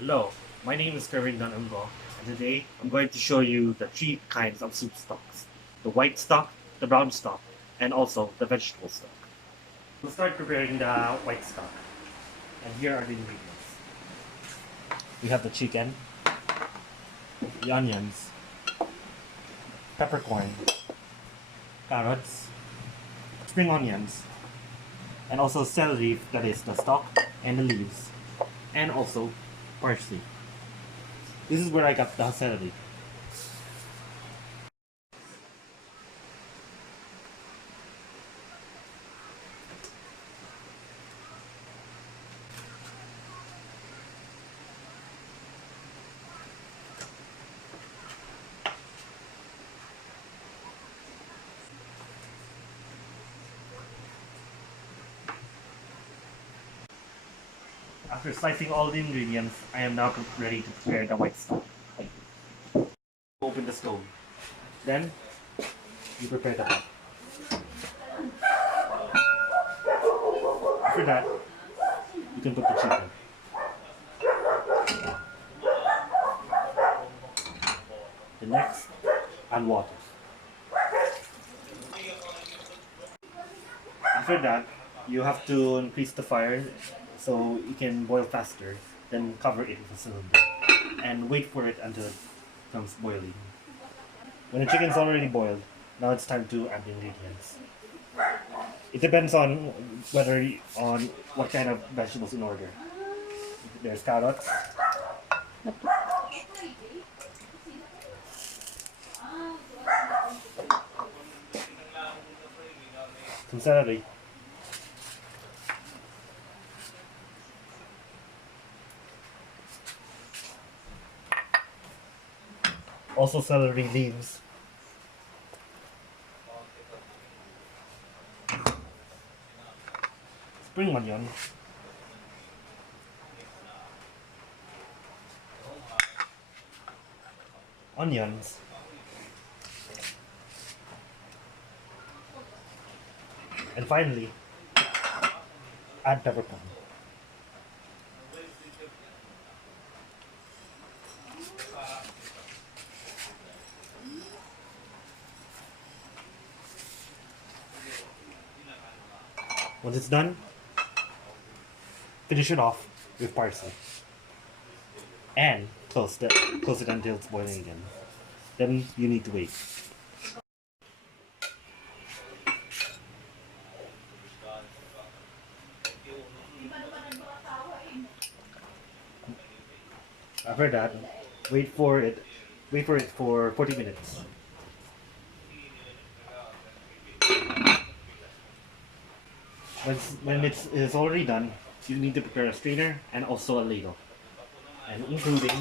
Hello, my name is Kervin, and today I'm going to show you the three kinds of soup stocks: the white stock, the brown stock, and also the vegetable stock. We'll start preparing the white stock, and here are the ingredients. We have the chicken, the onions, peppercorn, carrots, spring onions, and also celery, that is the stalk and the leaves, and also parsley. This is where I got the celery. After slicing all the ingredients, I am now ready to prepare the white stock. Open the stove. Then, you prepare the pot. After that, you can put the chicken. The next, add water. After that, you have to increase the fire so it can boil faster. Then cover it with a cylinder and wait for it until it comes boiling. When the chicken's already boiled, now it's time to add the ingredients. It depends on on what kind of vegetables in order. There's carrots, some celery, also celery leaves, spring onion, onions, and finally, add peppercorn. Once it's done, finish it off with parsley. And close it until it's boiling again. Then you need to wait. After that, wait for it wait for it for 40 minutes. When it's already done, you need to prepare a strainer and also a ladle, and including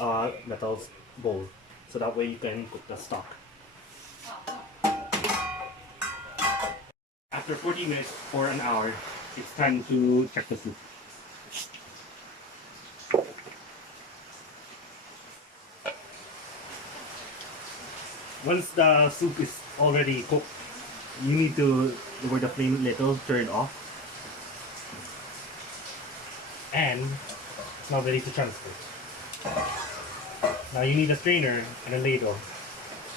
a metal bowl, so that way you can cook the stock. After 40 minutes or an hour, it's time to check the soup. Once the soup is already cooked, you need to lower the flame a little, turn it off, and it's now ready to transfer. Now you need a strainer and a ladle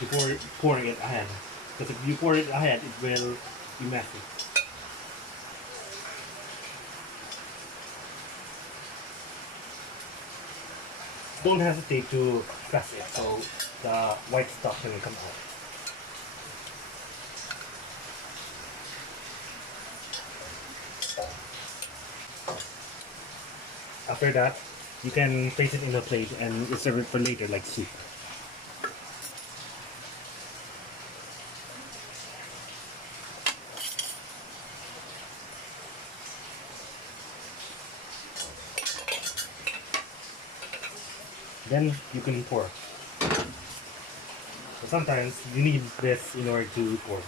before pouring it ahead, because if you pour it ahead, it will be messy. Don't hesitate to press it so the white stuff can come out. After that, you can place it in a plate and serve it for later like soup. Then you can pour. So sometimes you need this in order to pour.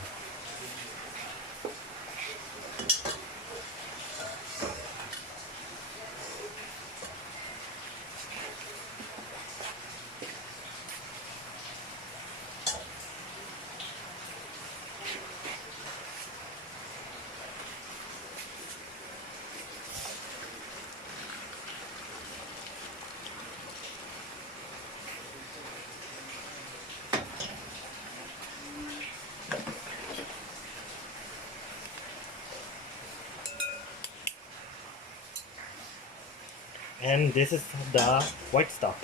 And this is the white stock.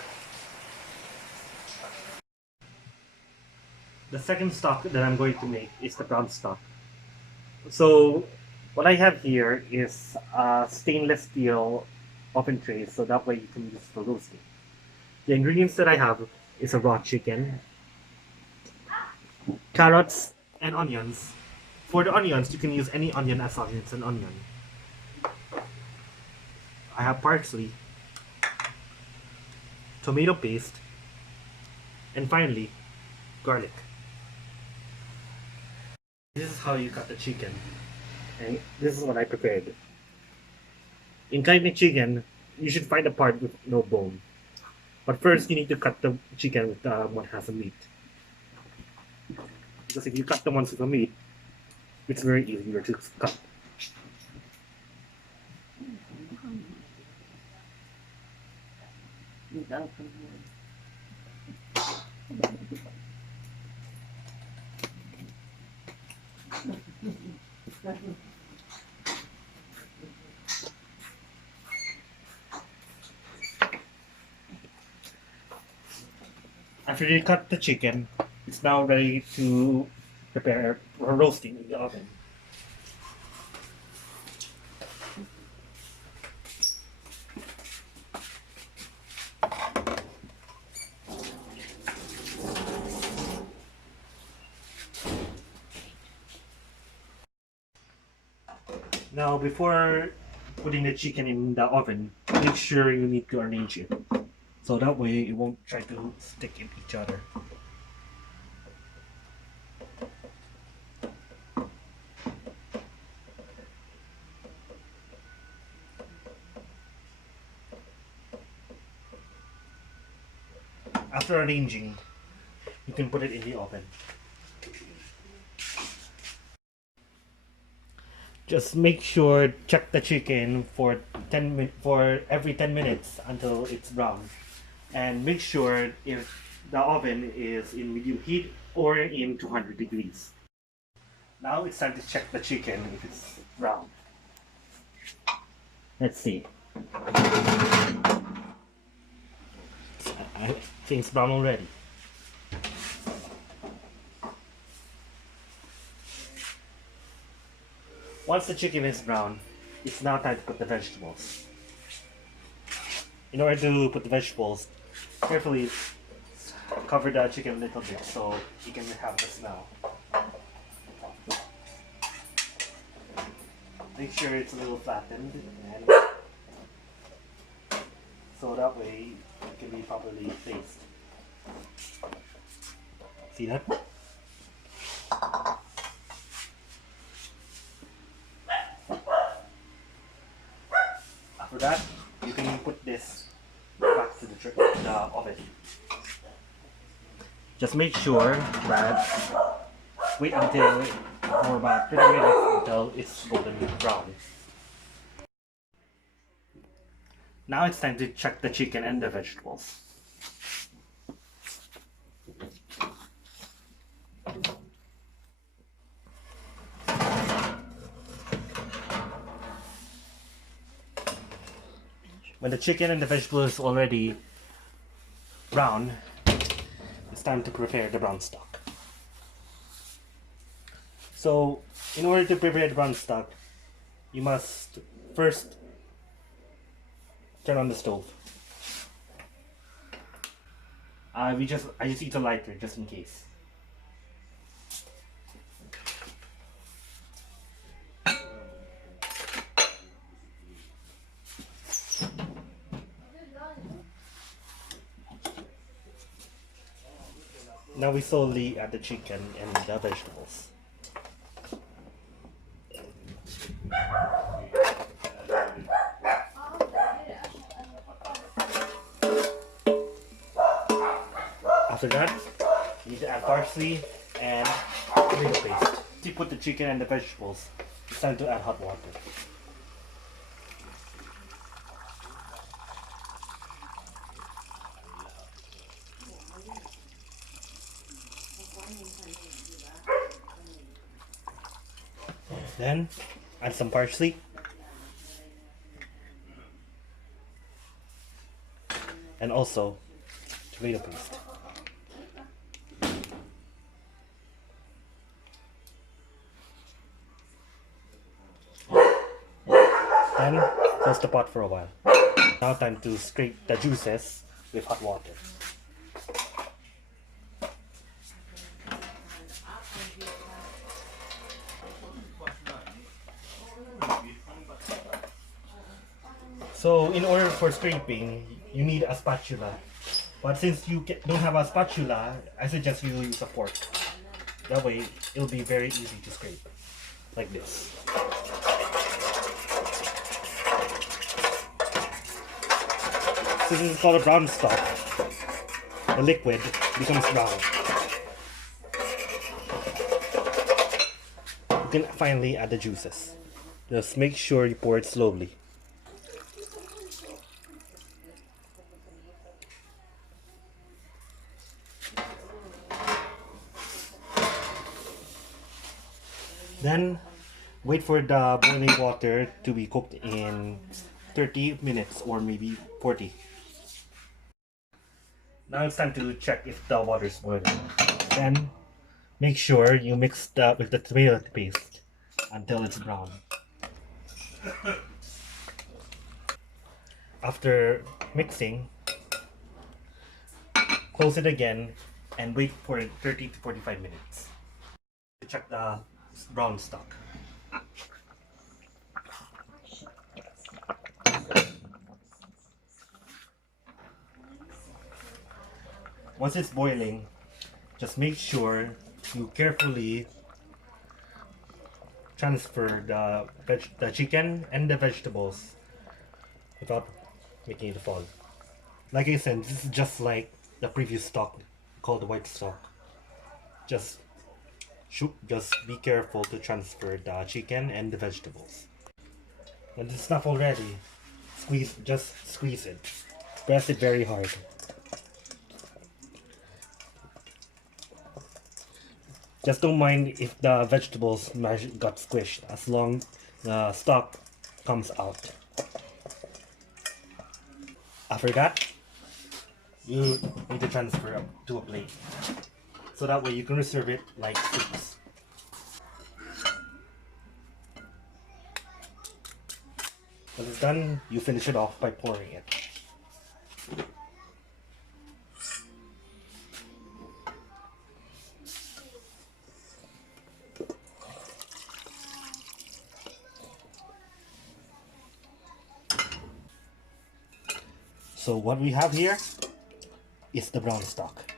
The second stock that I'm going to make is the brown stock. So what I have here is a stainless steel oven tray, so that way you can use for roasting. The ingredients that I have is a raw chicken, carrots, and onions. For the onions, you can use any onion as long as it's an onion. I have parsley, tomato paste, and finally, garlic. This is how you cut the chicken. And this is what I prepared. In cutting chicken, you should find a part with no bone. But first, you need to cut the chicken with the one has a meat. Because if you cut the ones with the meat, it's very easier to cut. After you cut the chicken, it's now ready to prepare for roasting in the oven. Now, before putting the chicken in the oven, make sure you need to arrange it. So that way it won't try to stick in each other. After arranging, you can put it in the oven. Just make sure check the chicken for for every 10 minutes until it's brown, and make sure if the oven is in medium heat or in 200 degrees. Now it's time to check the chicken if it's brown. Let's see. I think it's brown already. Once the chicken is brown, it's now time to put the vegetables. In order to put the vegetables, carefully cover the chicken a little bit so you can have the smell. Make sure it's a little flattened, and so that way it can be properly placed. See that? After that, you can put this back to the oven. Just make sure that wait until for about 30 minutes until it's golden brown. Now it's time to check the chicken and the vegetables. When the chicken and the vegetable is already brown, it's time to prepare the brown stock. So, in order to prepare the brown stock, you must first turn on the stove. I just use a lighter just in case. Now we slowly add the chicken and the vegetables. After that, you need to add parsley and tomato paste. To put the chicken and the vegetables, it's time to add hot water. Then add some parsley. and also tomato paste. Then close the pot for a while. Now time to scrape the juices with hot water. So in order for scraping, you need a spatula. But since you don't have a spatula, I suggest you use a fork. That way, it'll be very easy to scrape. Like this. So this is called a brown stock. The liquid becomes brown. You can finally add the juices. Just make sure you pour it slowly. Then wait for the boiling water to be cooked in 30 minutes or maybe 40. Now it's time to check if the water is boiling. Then make sure you mix with the tomato paste until it's brown. After mixing, close it again and wait for 30 to 45 minutes to check the brown stock. Once it's boiling, just make sure you carefully transfer the chicken and the vegetables without making it fall. Like I said, this is just like the previous stock called the white stock. Just be careful to transfer the chicken and the vegetables. When it's not already, just squeeze it. Press it very hard. Just don't mind if the vegetables got squished, as long the stock comes out. After that, you need to transfer to a plate. So that way you can serve it like soups. When it's done, you finish it off by pouring it. So what we have here is the brown stock.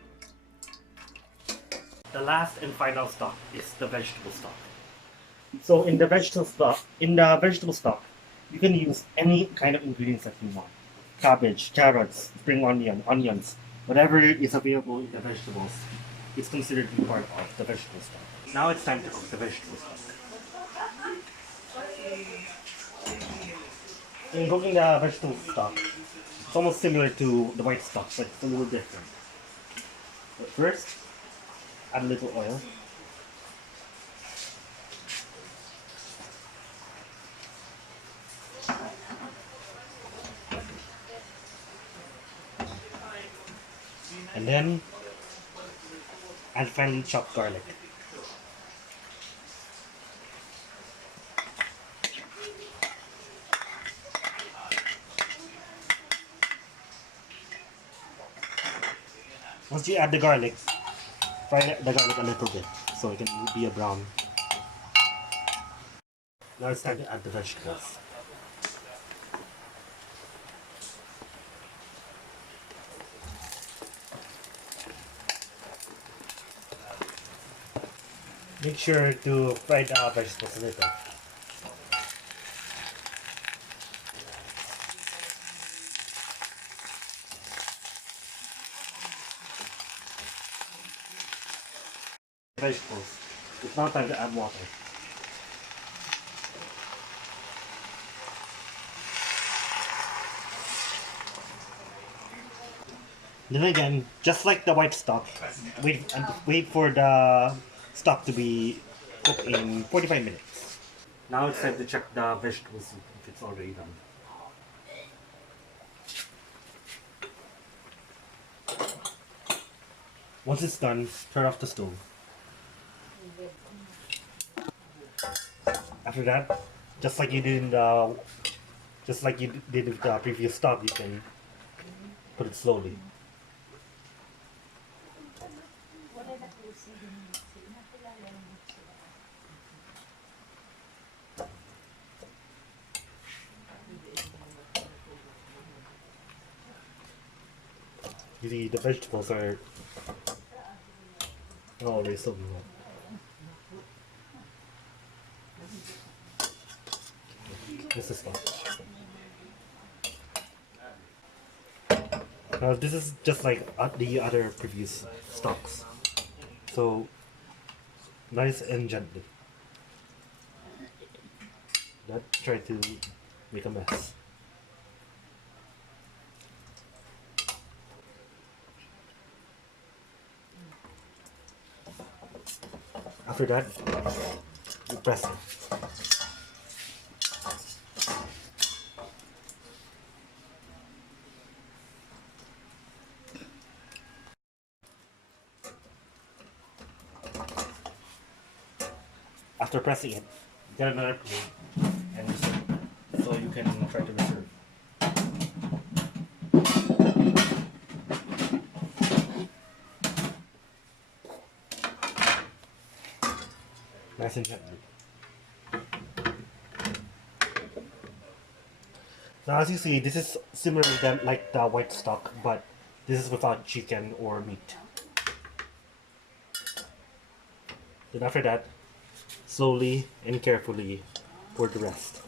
The last and final stock is the vegetable stock. So in the vegetable stock, you can use any kind of ingredients that you want. Cabbage, carrots, spring onions, whatever is available in the vegetables, it's considered to be part of the vegetable stock. Now it's time to cook the vegetable stock. In cooking the vegetable stock, it's almost similar to the white stock, but it's a little different. But first, add a little oil. And then add finely chopped garlic. Once you add the garlic, fry the garlic a little bit so it can be a brown. Now it's time to add the vegetables. Make sure to fry the vegetables a little. Vegetables. It's now time to add water. Then again, just like the white stock, wait for the stock to be cooked in 45 minutes. Now it's time to check the vegetables if it's already done. Once it's done, turn off the stove. After that, just like you did in the, just like you did with the previous stock, you can put it slowly. You see, the vegetables are not always so well. This is fine. Now this is just like the other previous stocks. So nice and gently. Not try to make a mess. After that, you press it. After pressing it, get another plate and reserve. So you can try to reserve. Nice and gently. Now as you see, this is similar to like the white stock, but this is without chicken or meat. Then after that, slowly and carefully pour the rest.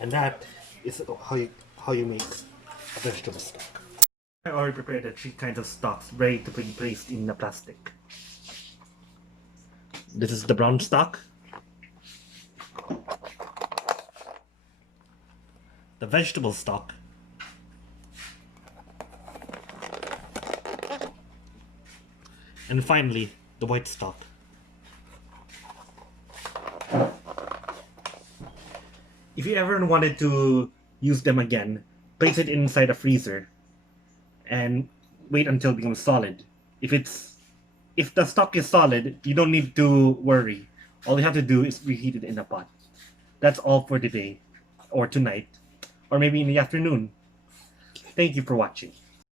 And that is how you make a vegetable stock. I already prepared the 3 kinds of stocks ready to be placed in the plastic. This is the brown stock, the vegetable stock, and finally the white stock. If you ever wanted to use them again, place it inside a freezer and wait until it becomes solid. If the stock is solid, you don't need to worry. All you have to do is reheat it in a pot. That's all for today, or tonight, or maybe in the afternoon. Thank you for watching.